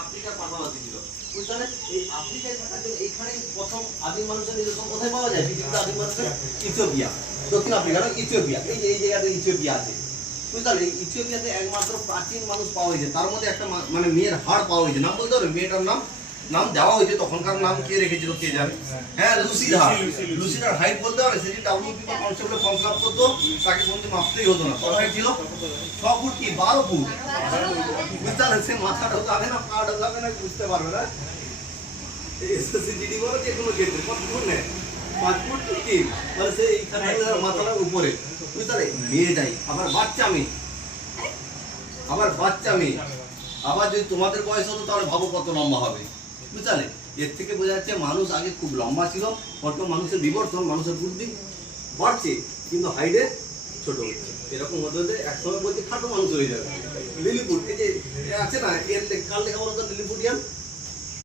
আফ্রিকার পাশাপাশি ছিল, বুঝতে পারলে? এই আফ্রিকায় থাকার জন্য এইখানে প্রথম আদিম মানুষের নিদর্শন কোথায় পাওয়া যায়? পৃথিবীতে আদিম মানুষের ইথিওপিয়া, দক্ষিণ আফ্রিকা না ইথিওপিয়া, এই জায়গাতে ইথিওপিয়া আছে, বুঝতে পারলে? ইথিওপিয়াতে একমাত্র প্রাচীন মানুষ পাওয়া হয়েছে, তার মধ্যে একটা মানে মেয়ের হাড় পাওয়া হয়েছে। নাম বলতে পারবে মেয়েটার নাম দেওয়া হয়েছে, তখনকার নাম কে রেখেছিল কে জানে? হ্যাঁ, লুসির হাড়। লুসির হাইট বলতে পারে, সেটি ডাব্লিউপি বা কনস্টেবল ফর্ম ফিল আপ করতো, তাকে কোনদিন মাপতেই হতো না। কত হাইট ছিল? 6 ফুট কি 12 ফুট, বুঝতে পারলে? সে মাথা ঢোকাবে না, পা ঢোকাবে না, বুঝতে পারবে না। এসএসসি জিডি বলো যে কোনো ক্ষেত্রে কত ফুট নেয়? 5 ফুট কি, মানে সে এইখানে মাথাটার উপরে, বুঝতে পারলে? মেয়ে যাই, আবার বাচ্চা মেয়ে, আবার যদি তোমাদের বয়স হতো তাহলে ভাবো কত লম্বা হবে, বুঝলে? এর থেকে বোঝা যাচ্ছে মানুষ আগে খুব লম্বা ছিল, বর্তমান মানুষের বিবর্তন, মানুষের বুদ্ধি বাড়ছে কিন্তু হাইটে ছোট হচ্ছে। এরকম হতে হতে একসময় বলছে খাটো মানুষ হয়ে যাবে। লিলিপুট, এই যে আছে না, এর কার লেখা বলো তো, লিলিপুটিয়ান